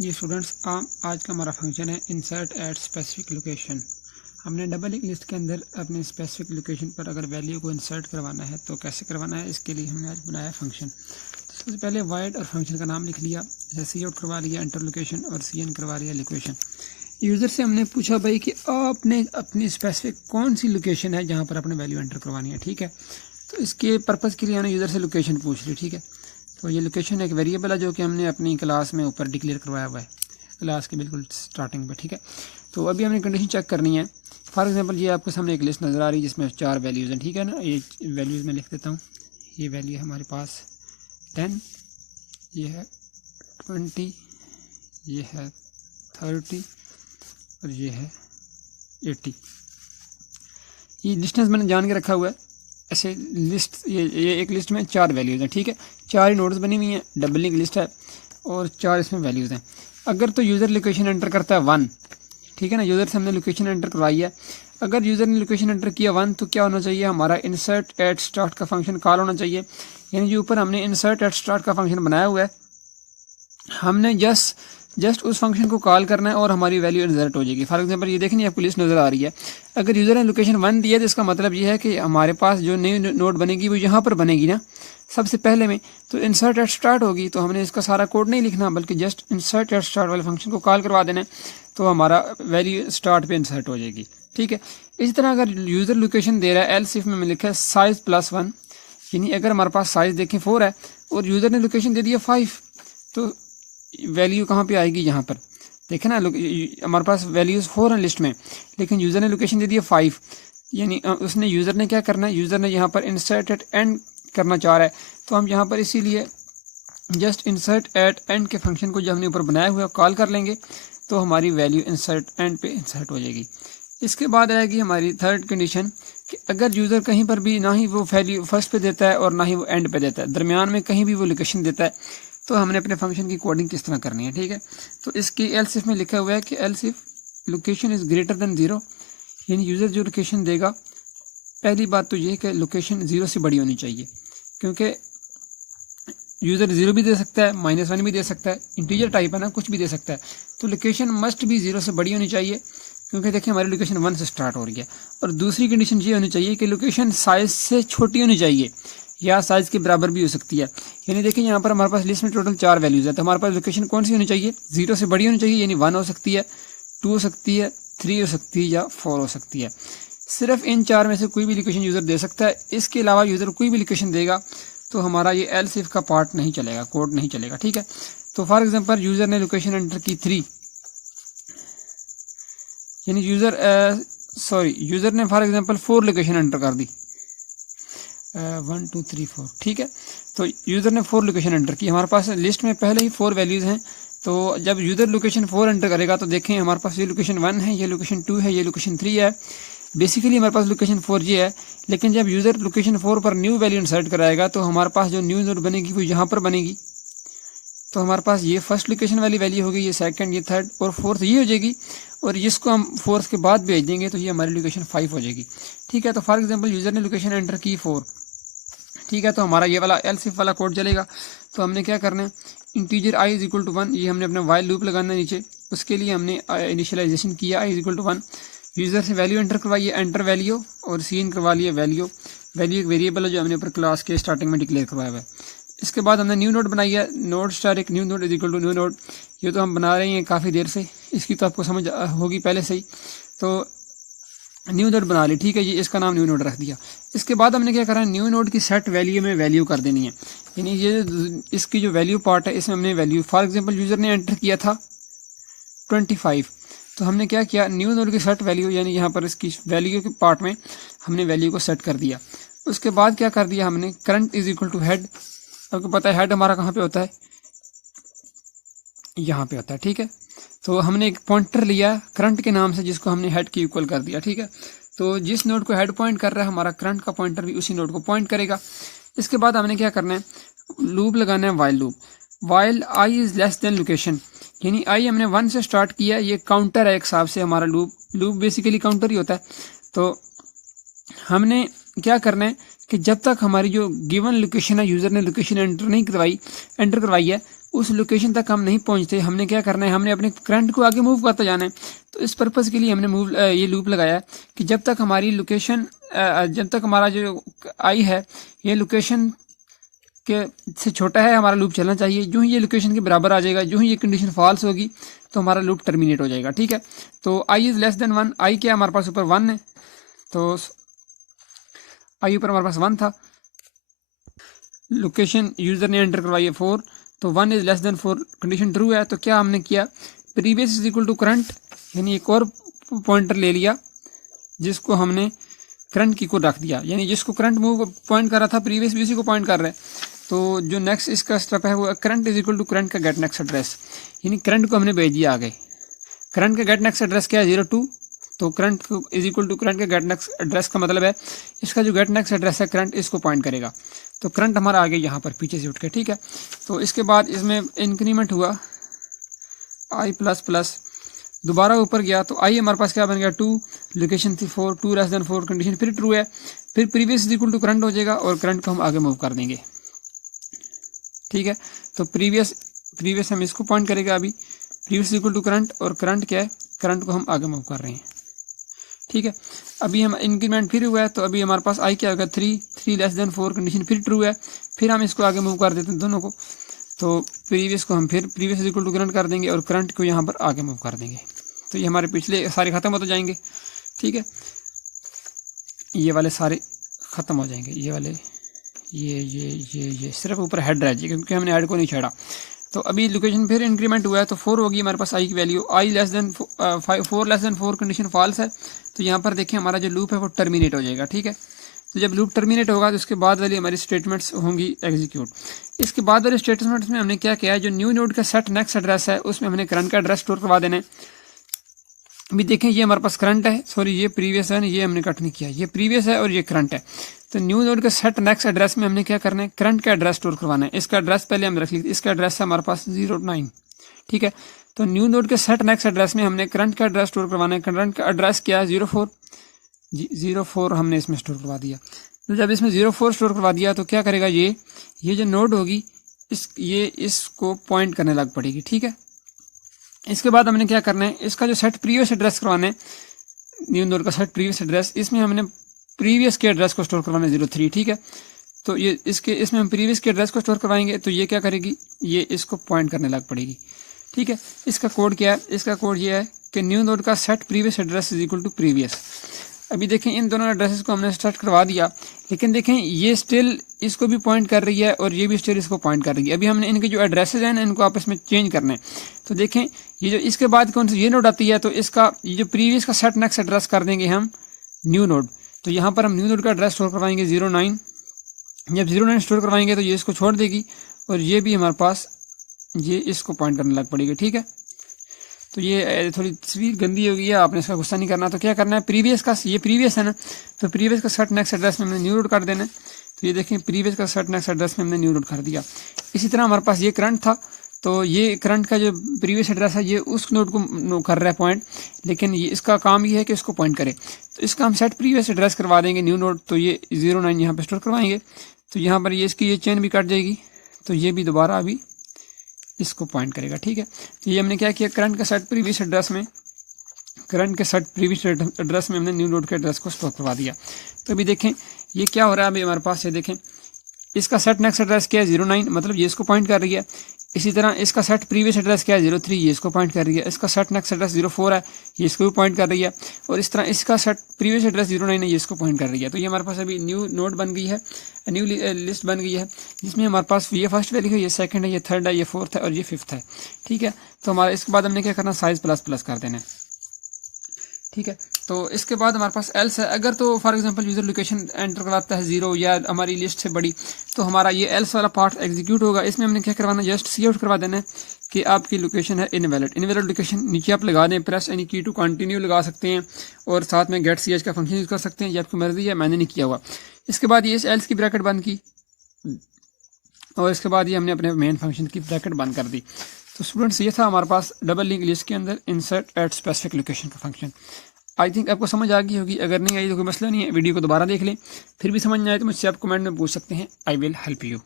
जी students, आज का हमारा फंक्शन है इंसर्ट एट स्पेसिफिक लोकेशन। हमने डबल लिंक लिस्ट के अंदर अपने स्पेसिफिक लोकेशन पर अगर वैल्यू को इंसर्ट करवाना है तो कैसे करवाना है, इसके लिए हमने आज बनाया फंक्शन। तो सबसे पहले वाइड और फंक्शन का नाम लिख लिया, जैसे सी आउट करवा लिया एंटर लोकेशन और सी एन करवा लिया लोकेशन। यूज़र से हमने पूछा भाई कि आपने अपनी स्पेसिफिक कौन सी लोकेशन है जहाँ पर अपने वैल्यू एंटर करवानी है, ठीक है। तो इसके पर्पज़ के लिए हमने यूज़र से लोकेशन पूछ ली, ठीक है। तो ये लोकेशन एक वेरिएबल है जो कि हमने अपनी क्लास में ऊपर डिक्लेयर करवाया हुआ है, क्लास के बिल्कुल स्टार्टिंग पे, ठीक है। तो अभी हमने कंडीशन चेक करनी है। फॉर एग्जांपल ये आपके सामने एक लिस्ट नज़र आ रही है जिसमें 4 वैल्यूज़ हैं, ठीक है ना। ये वैल्यूज़ मैं लिख देता हूँ। ये वैल्यू है हमारे पास 10, ये है 20, ये है 30 और ये है 80। ये डिस्टेंस मैंने जान के रखा हुआ है। ऐसे लिस्ट ये एक लिस्ट में 4 वैल्यूज़ हैं, ठीक है। 4 ही नोड्स बनी हुई हैं, डबल लिंक लिस्ट है और 4 इसमें वैल्यूज़ हैं। अगर तो यूज़र लोकेशन एंटर करता है 1, ठीक है ना। यूज़र से हमने लोकेशन एंटर करवाई है। अगर यूज़र ने लोकेशन एंटर किया 1 तो क्या होना चाहिए, हमारा इंसर्ट एट स्टार्ट का फंक्शन कॉल होना चाहिए। यानी जो ऊपर हमने इंसर्ट एट स्टार्ट का फंक्शन बनाया हुआ है, हमने जस्ट उस फंक्शन को कॉल करना है और हमारी वैल्यू इंसर्ट हो जाएगी। फॉर एग्जांपल ये देखिए आपको लिस्ट नज़र आ रही है। अगर यूज़र ने लोकेशन 1 दिया तो इसका मतलब ये है कि हमारे पास जो नई नोड बनेगी वो यहाँ पर बनेगी ना सबसे पहले में, तो इंसर्ट एट स्टार्ट होगी। तो हमने इसका सारा कोड नहीं लिखना बल्कि जस्ट इंसर्ट एट स्टार्ट वाले फंक्शन को कॉल करवा देना है, तो हमारा वैल्यू स्टार्ट पे इंसर्ट हो जाएगी, ठीक है। इसी तरह अगर यूज़र लोकेशन दे रहा है, एल्स इफ में लिखा है साइज +1, यानी अगर हमारे पास साइज देखें 4 है और यूज़र ने लोकेशन दे दिया 5, तो वैल्यू कहाँ पे आएगी, यहाँ पर देखें ना। हमारे पास वैल्यूज़ 4 हैं लिस्ट में, लेकिन यूज़र ने लोकेशन दे दिया 5, यानी उसने यूज़र ने क्या करना है, यूज़र ने यहाँ पर इंसर्ट एट एंड करना चाह रहा है। तो हम यहाँ पर इसीलिए जस्ट इंसर्ट एट एंड के फंक्शन को जो हमने ऊपर बनाया हुआ है कॉल कर लेंगे, तो हमारी वैल्यू इंसर्ट एंड पे इंसर्ट हो जाएगी। इसके बाद आएगी हमारी थर्ड कंडीशन कि अगर यूज़र कहीं पर भी ना ही वो वैल्यू फर्स्ट पे देता है और ना ही वो एंड पे देता है, दरमियान में कहीं भी वो लोकेशन देता है, तो हमने अपने फंक्शन की कोडिंग किस तरह करनी है, ठीक है। तो इसकी एल्स इफ में लिखा हुआ है कि else if location is greater than 0, यानी यूज़र जो लोकेशन देगा, पहली बात तो ये कि लोकेशन 0 से बड़ी होनी चाहिए, क्योंकि यूज़र 0 भी दे सकता है, -1 भी दे सकता है, इंटीजर टाइप है ना, कुछ भी दे सकता है। तो लोकेशन मस्ट भी 0 से बड़ी होनी चाहिए, क्योंकि देखिए हमारी लोकेशन 1 से स्टार्ट हो रही है। और दूसरी कंडीशन ये होनी चाहिए कि लोकेशन साइज से छोटी होनी चाहिए या साइज के बराबर भी हो सकती है। यानी देखिए यहाँ पर हमारे पास लिस्ट में टोटल 4 वैल्यूज़ है, तो हमारे पास लोकेशन कौन सी होनी चाहिए, 0 से बड़ी होनी चाहिए, यानी 1 हो सकती है, 2 हो सकती है, 3 हो सकती है या 4 हो सकती है। सिर्फ इन 4 में से कोई भी लोकेशन यूज़र दे सकता है। इसके अलावा यूज़र कोई भी लोकेशन देगा तो हमारा ये एल्स इफ का पार्ट नहीं चलेगा, कोड नहीं चलेगा, ठीक है। तो फॉर एग्जांपल यूज़र ने लोकेशन एंटर की 3, यानी यूज़र ने फॉर एग्जांपल 4 लोकेशन एंटर कर दी, 1 2 3 4, ठीक है। तो यूज़र ने 4 लोकेशन एंटर की, हमारे पास लिस्ट में पहले ही 4 वैल्यूज़ हैं। तो जब यूज़र लोकेशन 4 एंटर करेगा तो देखें हमारे पास ये लोकेशन 1 है, ये लोकेशन 2 है, ये लोकेशन 3 है। बेसिकली हमारे पास लोकेशन 4 ये है, लेकिन जब यूज़र लोकेशन 4 पर न्यू वैल्यू इंसर्ट कराएगा तो हमारे पास जो न्यू नोड बनेगी वो यहाँ पर बनेगी। तो हमारे पास ये फर्स्ट लोकेशन वाली वैल्यू होगी, ये सेकंड, ये थर्ड और फोर्थ ये हो जाएगी, और जिसको हम फोर्थ के बाद भेज देंगे तो ये हमारी लोकेशन 5 हो जाएगी, ठीक है। तो फॉर एग्जांपल यूज़र ने लोकेशन एंटर की 4, ठीक है। तो हमारा ये वाला एल्स इफ वाला कोड चलेगा। तो हमने क्या करना है, integer i is equal to 1, ये हमने अपना वाइल लूप लगाना है नीचे, उसके लिए हमने इनिशियलाइजेशन किया i is equal to 1। User से वैल्यू एंटर करवाई है, एंटर वैल्यू, और सीन करवा लिया वैल्यू। वैल्यू एक वेरिएबल है जो हमने ऊपर क्लास के स्टार्टिंग में डिक्लेयर करवाया हुआ है। इसके बाद हमने न्यू नोड बनाई है, नोड स्टार एक new node is equal to new node. ये तो हम बना रहे हैं काफ़ी देर से, इसकी तो आपको समझ होगी पहले से ही। तो न्यू नोड बना ली, ठीक है, ये इसका नाम न्यू नोड रख दिया। इसके बाद हमने क्या करा, न्यू नोड की सेट वैल्यू में वैल्यू कर देनी है, यानी ये इसकी जो वैल्यू पार्ट है इसमें हमने वैल्यू, फॉर एग्जांपल यूज़र ने एंटर किया था 25, तो हमने क्या किया, न्यू नोड की सेट वैल्यू, यानी यहाँ पर इसकी वैल्यू के पार्ट में हमने वैल्यू को सेट कर दिया। उसके बाद क्या कर दिया हमने, current is equal to head. आपको पता है हेड हमारा कहाँ पे होता है, यहाँ पे होता है, ठीक है। तो हमने एक पॉइंटर लिया करंट के नाम से जिसको हमने हेड की इक्वल कर दिया, ठीक है। तो जिस नोड को हेड पॉइंट कर रहा है हमारा करंट का पॉइंटर भी उसी नोड को पॉइंट करेगा। इसके बाद हमने क्या करना है, लूप लगाना है, while loop. While I is less than location, यानी आई हमने 1 से स्टार्ट किया, ये काउंटर है एक हिसाब से हमारा लूप बेसिकली काउंटर ही होता है। तो हमने क्या करना है कि जब तक हमारी जो गिवन लोकेशन है, यूज़र ने लोकेशन एंटर करवाई है, उस लोकेशन तक हम नहीं पहुंचते, हमने क्या करना है, हमने अपने करंट को आगे मूव करते जाना है। तो इस पर्पज़ के लिए हमने ये लूप लगाया है कि जब तक हमारी लोकेशन, जब तक हमारा जो आई है ये लोकेशन के से छोटा है, हमारा लूप चलना चाहिए। जो ही ये लोकेशन के बराबर आ जाएगा, जो ही ये कंडीशन फॉल्स होगी तो हमारा लूप टर्मिनेट हो जाएगा। ठीक है, तो आई इज़ लेस देन 1, आई क्या हमारे पास ऊपर 1 है, तो आई ऊपर हमारे पास 1 था, लोकेशन यूज़र ने एंटर करवाई है 4, तो 1 is less than 4 condition true है। तो क्या हमने किया, previous is equal to current, यानी एक और पॉइंटर ले लिया जिसको हमने करंट की को रख दिया, यानी जिसको करंट मूव पॉइंट कर रहा था प्रीवियस भी उसी को पॉइंट कर रहा है। तो जो नेक्स्ट इसका स्टेप है वो current is equal to current का गेट नेक्स्ट एड्रेस, यानी करंट को हमने भेज दिया आगे। करंट का गेट नेक्स्ट एड्रेस क्या है, 02, तो current is equal to current का गेट नेक्स्ट एड्रेस का मतलब है इसका जो गेट नेक्स्ट एड्रेस है करंट इसको पॉइंट करेगा। तो करंट हमारा आ गया यहाँ पर पीछे से उठ के। ठीक है, तो इसके बाद इसमें इंक्रीमेंट हुआ आई प्लस प्लस, दोबारा ऊपर गया तो आई हमारे पास क्या बन गया 2, लोकेशन थी 4, 2 लेस देन 4 कंडीशन फिर ट्रू है, फिर previous is equal to current हो जाएगा और करंट को हम आगे मूव कर देंगे। ठीक है, तो प्रीवियस हम इसको पॉइंट करेगा अभी, प्रीवियस इक्वल टू करंट, और करंट क्या है, करंट को हम आगे मूव कर रहे हैं। ठीक है, अभी हम इंक्रीमेंट फिर हुआ है तो अभी हमारे पास आई क्या होगा 3 लेस देन 4 कंडीशन फिर ट्रू है, फिर हम इसको आगे मूव कर देते हैं दोनों को, तो प्रीवियस को हम फिर प्रीवियस इक्वल टू करंट कर देंगे और करंट को यहाँ पर आगे मूव कर देंगे। तो ये हमारे पिछले सारे ख़त्म होते जाएंगे। ठीक है, ये वाले सारे ख़त्म हो जाएंगे, ये वाले ये सिर्फ ऊपर हेड रह जाएगा क्योंकि हमने हेड को नहीं छेड़ा। तो अभी लोकेशन फिर इंक्रीमेंट हुआ है तो 4 होगी हमारे पास आई की value, I less than 4 less than 4 condition false है, तो यहाँ पर देखिए हमारा जो लूप है वो टर्मिनेट हो जाएगा। ठीक है, तो जब लूप टर्मिनेट होगा तो उसके बाद वाली हमारी स्टेटमेंट्स होंगी एग्जीक्यूट। इसके बाद वाले स्टेटमेंट्स में हमने क्या किया है, जो न्यू नोड का सेट नेक्स्ट एड्रेस है उसमें हमने करंट का एड्रेस स्टोर करवा देना है। अभी देखें ये हमारे पास करंट है, सॉरी ये प्रीवियस है, ये हमने कट नहीं किया, ये प्रीवियस है और ये करंट है। तो न्यू नोड के सेट नेक्स्ट एड्रेस में हमने क्या करना है, करंट का एड्रेस स्टोर करवाना है। इसका एड्रेस पहले हम रख लीजिए, इसका एड्रेस है हमारे पास 09। ठीक है, तो न्यू नोड के सेट नेक्स्ट एड्रेस में हमने करंट का एड्रेस स्टोर करवाना है। करंट का एड्रेस क्या है 04 हमने इसमें स्टोर करवा दिया। तो जब इसमें 04 स्टोर करवा दिया तो क्या करेगा, ये जो नोड होगी इसको पॉइंट करने लग पड़ेगी। ठीक है, इसके बाद हमने क्या करना है, इसका जो सेट प्रीवियस एड्रेस करवाना है, न्यू नोड का सेट प्रीवियस एड्रेस, इसमें हमने प्रीवियस के एड्रेस को स्टोर करवाना है 03। ठीक है, तो ये इसमें हम प्रीवियस के एड्रेस को स्टोर करवाएंगे तो ये क्या करेगी, ये इसको पॉइंट करने लग पड़ेगी। ठीक है, इसका कोड क्या है, इसका कोड ये है कि न्यू नोड का set previous address is equal to previous. अभी देखें इन दोनों एड्रेसेस को हमने सेट करवा दिया, लेकिन देखें ये स्टिल इसको भी पॉइंट कर रही है और ये भी स्टिल इसको पॉइंट कर रही है। अभी हमने इनके जो एड्रेसेस हैं ना इनको आपस में चेंज करना है। तो देखें ये जो इसके बाद कौन सी ये नोड आती है, तो इसका ये जो प्रीवियस का सेट नेक्स्ट एड्रेस कर देंगे हम न्यू नोड। तो यहाँ पर हम न्यू नोड का एड्रेस स्टोर करवाएंगे 09। जब 09 स्टोर करवाएंगे तो ये इसको छोड़ देगी और ये भी हमारे पास ये इसको पॉइंट करने लग पड़ेगी। ठीक है, तो ये थोड़ी तस्वीर गंदी हो गई है, आपने इसका गुस्सा नहीं करना। तो क्या करना है, प्रीवियस का, ये प्रीवियस है ना, तो प्रीवियस का सेट नेक्स्ट एड्रेस में हमने न्यू नोड कर देना है। तो ये देखें प्रीवियस का सेट नेक्स्ट एड्रेस में हमने न्यू नोड कर दिया। इसी तरह हमारे पास ये करंट था, तो ये करंट का जो प्रीवियस एड्रेस है ये उस नोड को कर रहा है पॉइंट, लेकिन ये इसका काम ये है कि इसको पॉइंट करे। तो इसका हम सेट प्रीवियस एड्रेस करवा देंगे न्यू नोड, तो ये 09 यहाँ पर स्टोर करवाएंगे। तो यहाँ पर ये इसकी ये चेन भी कट जाएगी, तो ये भी दोबारा अभी इसको पॉइंट करेगा। ठीक है, तो ये हमने क्या किया, करंट के सेट प्रीवियस एड्रेस में, करंट के सेट प्रीवियस एड्रेस में हमने न्यू नोड के एड्रेस को स्टोर करवा दिया। तो अभी देखें ये क्या हो रहा है, अभी हमारे पास ये देखें इसका सेट नेक्स्ट एड्रेस क्या है 09, मतलब ये इसको पॉइंट कर रही है। इसी तरह इसका सेट प्रीवियस एड्रेस क्या है 03, ये इसको पॉइंट कर रही है। इसका सेट नेक्स्ट एड्रेस 04 है, ये इसको भी पॉइंट कर रही है। और इस तरह इसका सेट प्रीवियस एड्रेस 09 है, ये इसको पॉइंट कर रही है। तो ये हमारे पास अभी न्यू नोड बन गई है, न्यू लिस्ट बन गई है, जिसमें हमारे पास ये फर्स्ट वैल्यू है, ये सेकंड है, ये थर्ड है, ये फोर्थ है और ये फिफ्थ है। ठीक है, तो हमारा इसके बाद हमने क्या करना, साइज प्लस प्लस कर देना है। ठीक है, तो इसके बाद हमारे पास एल्स है। अगर तो for example user location enter करवाता है 0 या हमारी लिस्ट से बड़ी, तो हमारा ये एल्स वाला पार्ट एग्जीक्यूट होगा। इसमें हमने क्या करवाना, जस्ट सी आउट करवा देना है कि आपकी लोकेशन है इनवैलिड। इनवैलिड लोकेशन नीचे आप लगा दें, प्रेस एनी की टू कंटिन्यू लगा सकते हैं और साथ में गेट सी एच का फंक्शन यूज़ कर सकते हैं, ये आपकी मर्जी है, मैंने नहीं किया हुआ। इसके बाद ये इस एल्स की ब्रैकेट बंद की और इसके बाद ये हमने अपने मेन फंक्शन की ब्रैकेट बंद कर दी। तो स्टूडेंट्स ये था हमारे पास डबल लिंक लिस्ट के अंदर इंसर्ट एट स्पेसिफिक लोकेशन का फंक्शन। आई थिंक आपको समझ आ गई होगी, अगर नहीं आई तो कोई मसला नहीं है, वीडियो को दोबारा देख लें। फिर भी समझ नहीं आए तो मुझसे आप कमेंट में पूछ सकते हैं, आई विल हेल्प यू।